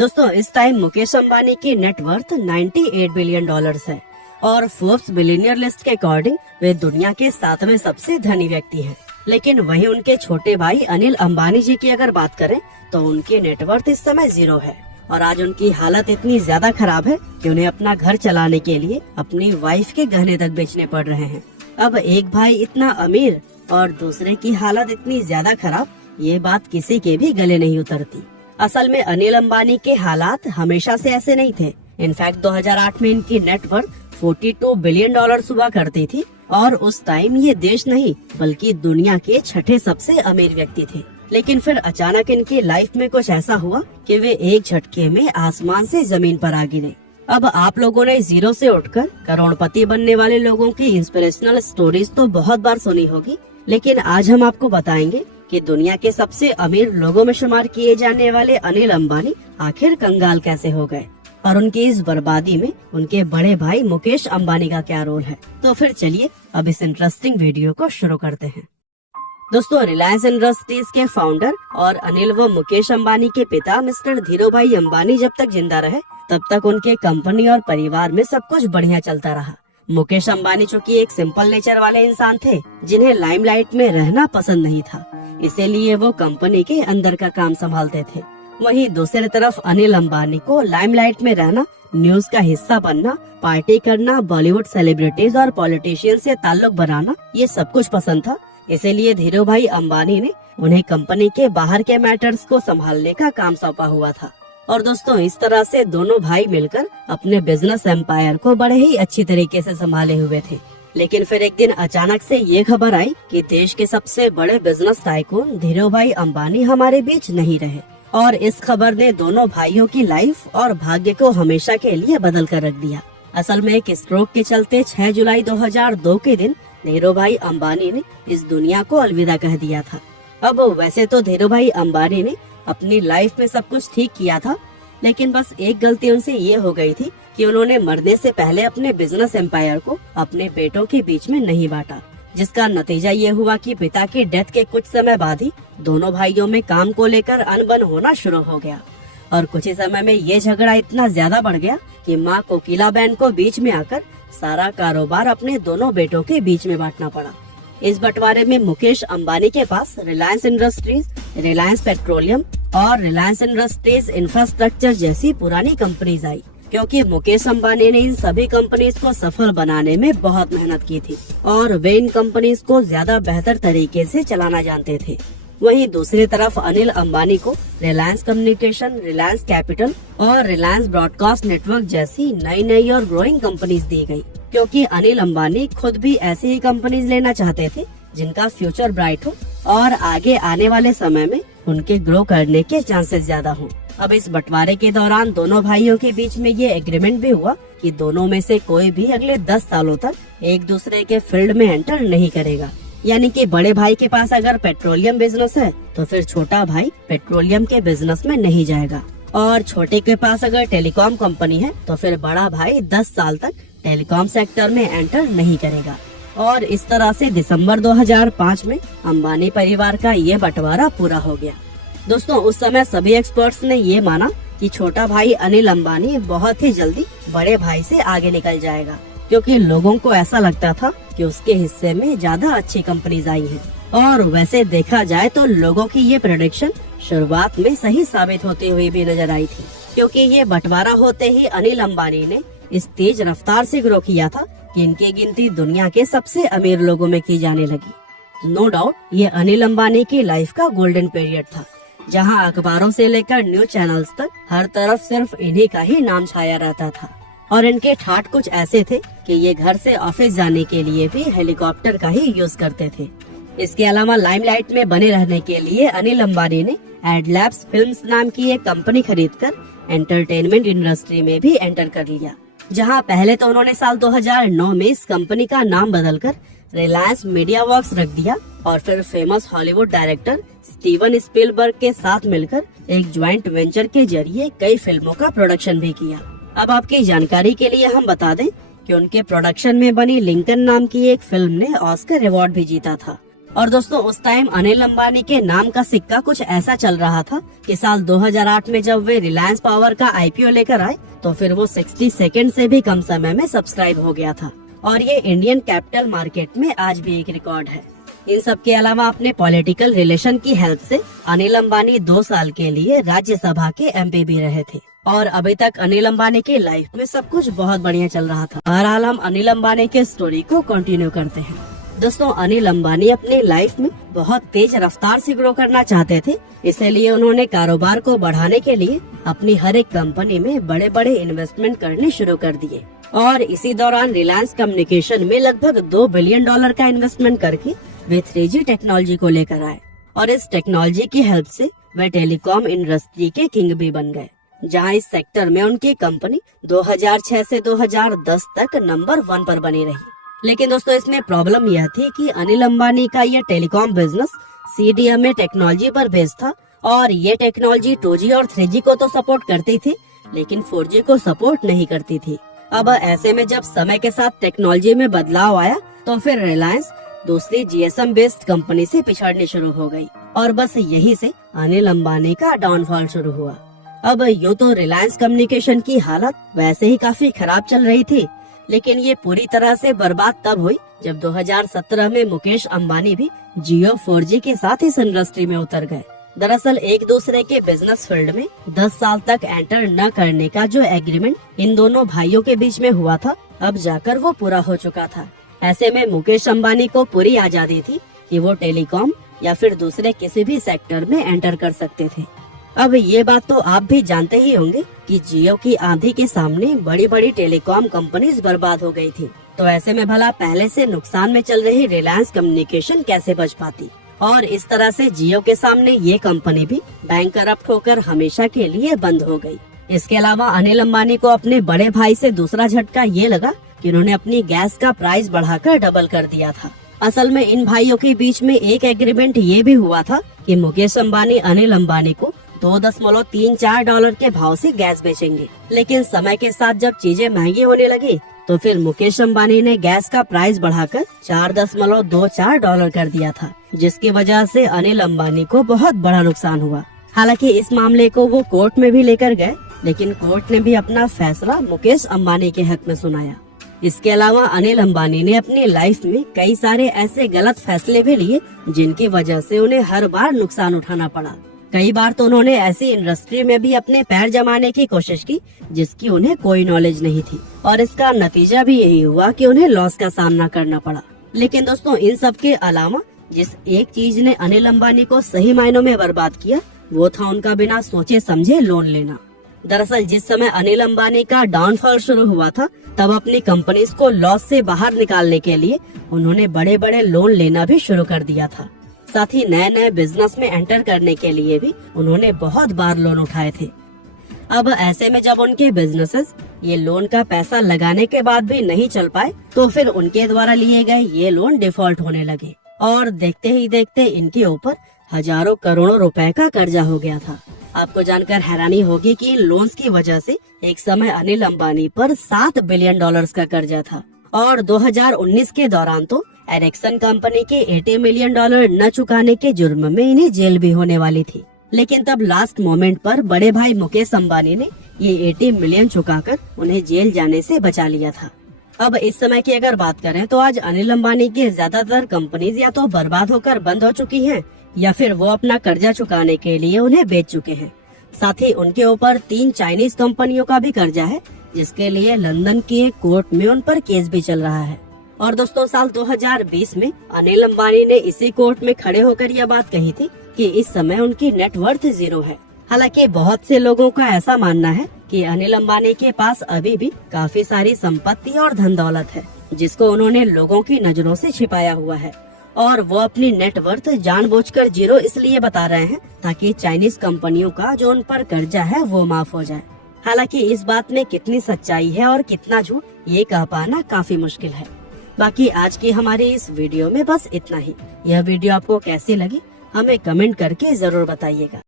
दोस्तों इस टाइम मुकेश अंबानी की नेटवर्थ 98 बिलियन डॉलर्स है और फोर्ब्स बिलियनियर लिस्ट के अकॉर्डिंग वे दुनिया के 7वें सबसे धनी व्यक्ति हैं। लेकिन वहीं उनके छोटे भाई अनिल अंबानी जी की अगर बात करें तो उनकी नेटवर्थ इस समय 0 है और आज उनकी हालत इतनी ज्यादा खराब है कि उन्हें अपना घर चलाने के लिए अपनी वाइफ के गहने तक बेचने पड़ रहे हैं। अब एक भाई इतना अमीर और दूसरे की हालत इतनी ज्यादा खराब, ये बात किसी के भी गले नहीं उतरती। असल में अनिल अंबानी के हालात हमेशा से ऐसे नहीं थे। इनफैक्ट 2008 में इनकी नेटवर्थ 42 बिलियन डॉलर हुआ करती थी और उस टाइम ये देश नहीं बल्कि दुनिया के 6ठे सबसे अमीर व्यक्ति थे। लेकिन फिर अचानक इनकी लाइफ में कुछ ऐसा हुआ कि वे एक झटके में आसमान से जमीन पर आ गिरे। अब आप लोगों ने 0 से उठकर करोड़पति बनने वाले लोगों की इंस्पिरेशनल स्टोरीज तो बहुत बार सुनी होगी, लेकिन आज हम आपको बताएंगे कि दुनिया के सबसे अमीर लोगों में शुमार किए जाने वाले अनिल अंबानी आखिर कंगाल कैसे हो गए और उनकी इस बर्बादी में उनके बड़े भाई मुकेश अंबानी का क्या रोल है। तो फिर चलिए अब इस इंटरेस्टिंग वीडियो को शुरू करते हैं। दोस्तों रिलायंस इंडस्ट्रीज के फाउंडर और अनिल व मुकेश अंबानी के पिता मिस्टर धीरूभाई अंबानी जब तक जिंदा रहे तब तक उनके कंपनी और परिवार में सब कुछ बढ़िया चलता रहा। मुकेश अंबानी चूँकि एक सिंपल नेचर वाले इंसान थे जिन्हें लाइमलाइट में रहना पसंद नहीं था, इसीलिए वो कंपनी के अंदर का काम संभालते थे। वहीं दूसरी तरफ अनिल अंबानी को लाइमलाइट में रहना, न्यूज का हिस्सा बनना, पार्टी करना, बॉलीवुड सेलिब्रिटीज और पॉलिटिशियन से ताल्लुक बनाना, ये सब कुछ पसंद था। इसीलिए धीरूभाई अंबानी ने उन्हें कंपनी के बाहर के मैटर्स को संभालने का काम सौंपा हुआ था। और दोस्तों इस तरह से दोनों भाई मिलकर अपने बिजनेस एम्पायर को बड़े ही अच्छी तरीके से संभाले हुए थे। लेकिन फिर एक दिन अचानक से ये खबर आई कि देश के सबसे बड़े बिजनेस टाइकून धीरूभाई अंबानी हमारे बीच नहीं रहे और इस खबर ने दोनों भाइयों की लाइफ और भाग्य को हमेशा के लिए बदल कर रख दिया। असल में एक स्ट्रोक के चलते 6 जुलाई 2002 के दिन धीरूभाई अंबानी ने इस दुनिया को अलविदा कह दिया था। अब वैसे तो धीरूभाई अंबानी ने अपनी लाइफ में सब कुछ ठीक किया था, लेकिन बस एक गलती उनसे ये हो गई थी कि उन्होंने मरने से पहले अपने बिजनेस एम्पायर को अपने बेटों के बीच में नहीं बांटा, जिसका नतीजा ये हुआ कि पिता की डेथ के कुछ समय बाद ही दोनों भाइयों में काम को लेकर अनबन होना शुरू हो गया और कुछ ही समय में ये झगड़ा इतना ज्यादा बढ़ गया कि माँ कोकिलाबेन को बीच में आकर सारा कारोबार अपने दोनों बेटों के बीच में बांटना पड़ा। इस बंटवारे में मुकेश अंबानी के पास रिलायंस इंडस्ट्रीज, रिलायंस पेट्रोलियम और रिलायंस इंडस्ट्रीज इंफ्रास्ट्रक्चर जैसी पुरानी कंपनीज आई, क्योंकि मुकेश अंबानी ने इन सभी कंपनीज को सफल बनाने में बहुत मेहनत की थी और वे इन कंपनीज को ज्यादा बेहतर तरीके से चलाना जानते थे। वहीं दूसरी तरफ अनिल अंबानी को रिलायंस कम्युनिकेशन, रिलायंस कैपिटल और रिलायंस ब्रॉडकास्ट नेटवर्क जैसी नई नई और ग्रोइंग कंपनीज दी गई, क्योंकि अनिल अंबानी खुद भी ऐसी ही कंपनीज लेना चाहते थे जिनका फ्यूचर ब्राइट हो और आगे आने वाले समय में उनके ग्रो करने के चांसेस ज्यादा हों। अब इस बंटवारे के दौरान दोनों भाइयों के बीच में ये एग्रीमेंट भी हुआ कि दोनों में से कोई भी अगले 10 सालों तक एक दूसरे के फील्ड में एंटर नहीं करेगा। यानी कि बड़े भाई के पास अगर पेट्रोलियम बिजनेस है तो फिर छोटा भाई पेट्रोलियम के बिजनेस में नहीं जाएगा और छोटे के पास अगर टेलीकॉम कंपनी है तो फिर बड़ा भाई 10 साल तक टेलीकॉम सेक्टर में एंटर नहीं करेगा। और इस तरह से दिसंबर 2005 में अंबानी परिवार का ये बंटवारा पूरा हो गया। दोस्तों उस समय सभी एक्सपर्ट्स ने ये माना कि छोटा भाई अनिल अंबानी बहुत ही जल्दी बड़े भाई से आगे निकल जाएगा, क्योंकि लोगों को ऐसा लगता था कि उसके हिस्से में ज्यादा अच्छी कंपनीज आई हैं। और वैसे देखा जाए तो लोगों की ये प्रेडिक्शन शुरुआत में सही साबित होती हुई भी नजर आई थी, क्योंकि ये बंटवारा होते ही अनिल अंबानी ने इस तेज रफ्तार से ग्रो किया था कि इनकी गिनती दुनिया के सबसे अमीर लोगों में की जाने लगी। नो डाउट ये अनिल अंबानी की लाइफ का गोल्डन पीरियड था, जहां अखबारों से लेकर न्यूज चैनल्स तक हर तरफ सिर्फ इन्हीं का ही नाम छाया रहता था और इनके ठाठ कुछ ऐसे थे कि ये घर से ऑफिस जाने के लिए भी हेलीकॉप्टर का ही यूज करते थे। इसके अलावा लाइमलाइट में बने रहने के लिए अनिल अंबानी ने एडलैब्स फिल्म्स नाम की एक कंपनी खरीदकर एंटरटेनमेंट इंडस्ट्री में भी एंटर कर लिया, जहां पहले तो उन्होंने साल 2009 में इस कंपनी का नाम बदलकर रिलायंस मीडिया वर्क्स रख दिया और फिर famous Hollywood director Steven Spielberg के साथ मिलकर एक ज्वाइंट वेंचर के जरिए कई फिल्मों का प्रोडक्शन भी किया। अब आपकी जानकारी के लिए हम बता दें कि उनके प्रोडक्शन में बनी लिंकन नाम की एक फिल्म ने ऑस्कर अवार्ड भी जीता था। और दोस्तों उस टाइम अनिल अंबानी के नाम का सिक्का कुछ ऐसा चल रहा था कि साल 2008 में जब वे रिलायंस पावर का आईपीओ लेकर आए तो फिर वो 60 सेकंड से भी कम समय में सब्सक्राइब हो गया था और ये इंडियन कैपिटल मार्केट में आज भी एक रिकॉर्ड है। इन सब के अलावा अपने पॉलिटिकल रिलेशन की हेल्प से अनिल अंबानी 2 साल के लिए राज्यसभा के एमपी भी रहे थे और अभी तक अनिल अंबानी की लाइफ में सब कुछ बहुत बढ़िया चल रहा था। बहरहाल हम अनिल अंबानी के स्टोरी को कंटिन्यू करते हैं। दोस्तों अनिल अंबानी अपनी लाइफ में बहुत तेज रफ्तार से ग्रो करना चाहते थे, इसलिए उन्होंने कारोबार को बढ़ाने के लिए अपनी हर एक कंपनी में बड़े बड़े इन्वेस्टमेंट करने शुरू कर दिए और इसी दौरान रिलायंस कम्युनिकेशन में लगभग $2 बिलियन का इन्वेस्टमेंट करके वे 3G टेक्नोलॉजी को लेकर आए और इस टेक्नोलॉजी की हेल्प से वे टेलीकॉम इंडस्ट्री के किंग भी बन गए, जहां इस सेक्टर में उनकी कंपनी 2006 से 2010 तक नंबर 1 पर बनी रही। लेकिन दोस्तों इसमें प्रॉब्लम यह थी कि अनिल अंबानी का यह टेलीकॉम बिजनेस CDMA टेक्नोलॉजी पर बेस्ड था और ये टेक्नोलॉजी 2G और 3G को तो सपोर्ट करती थी लेकिन 4G को सपोर्ट नहीं करती थी। अब ऐसे में जब समय के साथ टेक्नोलॉजी में बदलाव आया तो फिर रिलायंस दूसरी GSM बेस्ड कंपनी से पिछड़ने शुरू हो गई और बस यही से अनिल अंबानी का डाउनफॉल शुरू हुआ। अब यूँ तो रिलायंस कम्युनिकेशन की हालत वैसे ही काफी खराब चल रही थी, लेकिन ये पूरी तरह से बर्बाद तब हुई जब 2017 में मुकेश अंबानी भी जियो 4G के साथ इस इंडस्ट्री में उतर गए। दरअसल एक दूसरे के बिजनेस फील्ड में 10 साल तक एंटर न करने का जो एग्रीमेंट इन दोनों भाइयों के बीच में हुआ था, अब जाकर वो पूरा हो चुका था। ऐसे में मुकेश अंबानी को पूरी आजादी थी कि वो टेलीकॉम या फिर दूसरे किसी भी सेक्टर में एंटर कर सकते थे। अब ये बात तो आप भी जानते ही होंगे कि जियो की आंधी के सामने बड़ी बड़ी टेलीकॉम कंपनीज बर्बाद हो गई थी, तो ऐसे में भला पहले से नुकसान में चल रही रिलायंस कम्युनिकेशन कैसे बच पाती। और इस तरह से जियो के सामने ये कंपनी भी बैंक करप्ट होकर हमेशा के लिए बंद हो गई। इसके अलावा अनिल अंबानी को अपने बड़े भाई से दूसरा झटका ये लगा कि उन्होंने अपनी गैस का प्राइस बढ़ाकर डबल कर दिया था। असल में इन भाइयों के बीच में एक एग्रीमेंट ये भी हुआ था कि मुकेश अंबानी अनिल अंबानी को $2.34 के भाव से गैस बेचेंगे, लेकिन समय के साथ जब चीजें महंगी होने लगी तो फिर मुकेश अंबानी ने गैस का प्राइस बढ़ाकर $4.24 कर दिया था, जिसकी वजह से अनिल अंबानी को बहुत बड़ा नुकसान हुआ। हालांकि इस मामले को वो कोर्ट में भी लेकर गए, लेकिन कोर्ट ने भी अपना फैसला मुकेश अंबानी के हक में सुनाया। इसके अलावा अनिल अंबानी ने अपनी लाइफ में कई सारे ऐसे गलत फैसले भी लिए जिनकी वजह से उन्हें हर बार नुकसान उठाना पड़ा। कई बार तो उन्होंने ऐसी इंडस्ट्री में भी अपने पैर जमाने की कोशिश की जिसकी उन्हें कोई नॉलेज नहीं थी और इसका नतीजा भी यही हुआ कि उन्हें लॉस का सामना करना पड़ा। लेकिन दोस्तों इन सब के अलावा जिस एक चीज ने अनिल अंबानी को सही मायनों में बर्बाद किया वो था उनका बिना सोचे समझे लोन लेना। दरअसल जिस समय अनिल अंबानी का डाउनफॉल शुरू हुआ था तब अपनी कंपनीज को लॉस से बाहर निकालने के लिए उन्होंने बड़े बड़े लोन लेना भी शुरू कर दिया था। साथ ही नए नए बिजनेस में एंटर करने के लिए भी उन्होंने बहुत बार लोन उठाए थे। अब ऐसे में जब उनके बिजनेसेस ये लोन का पैसा लगाने के बाद भी नहीं चल पाए तो फिर उनके द्वारा लिए गए ये लोन डिफॉल्ट होने लगे और देखते ही देखते इनके ऊपर हजारों करोड़ों रुपए का कर्जा हो गया था। आपको जानकर हैरानी होगी कि इन लोन्स की वजह से एक समय अनिल अंबानी पर $7 बिलियन का कर्जा था और 2019 के दौरान तो एरिक्सन कंपनी के $80 मिलियन न चुकाने के जुर्म में इन्हें जेल भी होने वाली थी। लेकिन तब लास्ट मोमेंट पर बड़े भाई मुकेश अंबानी ने ये 80 मिलियन चुकाकर उन्हें जेल जाने से बचा लिया था। अब इस समय की अगर बात करें तो आज अनिल अंबानी की ज्यादातर कंपनीज या तो बर्बाद होकर बंद हो चुकी हैं या फिर वो अपना कर्जा चुकाने के लिए उन्हें बेच चुके हैं। साथ ही उनके ऊपर 3 चाइनीज कंपनियों का भी कर्जा है जिसके लिए लंदन की एक कोर्ट में उन पर केस भी चल रहा है। और दोस्तों साल 2020 में अनिल अंबानी ने इसी कोर्ट में खड़े होकर यह बात कही थी कि इस समय उनकी नेटवर्थ 0 है। हालांकि बहुत से लोगों का ऐसा मानना है कि अनिल अंबानी के पास अभी भी काफी सारी संपत्ति और धन दौलत है जिसको उन्होंने लोगों की नजरों से छिपाया हुआ है और वो अपनी नेटवर्थ जानबूझकर 0 इसलिए बता रहे हैं ताकि चाइनीज कंपनियों का जो उन पर कर्जा है वो माफ हो जाए। हालांकि इस बात में कितनी सच्चाई है और कितना झूठ ये कह पाना काफी मुश्किल है। बाकी आज की हमारी इस वीडियो में बस इतना ही। यह वीडियो आपको कैसी लगी हमें कमेंट करके जरूर बताइएगा।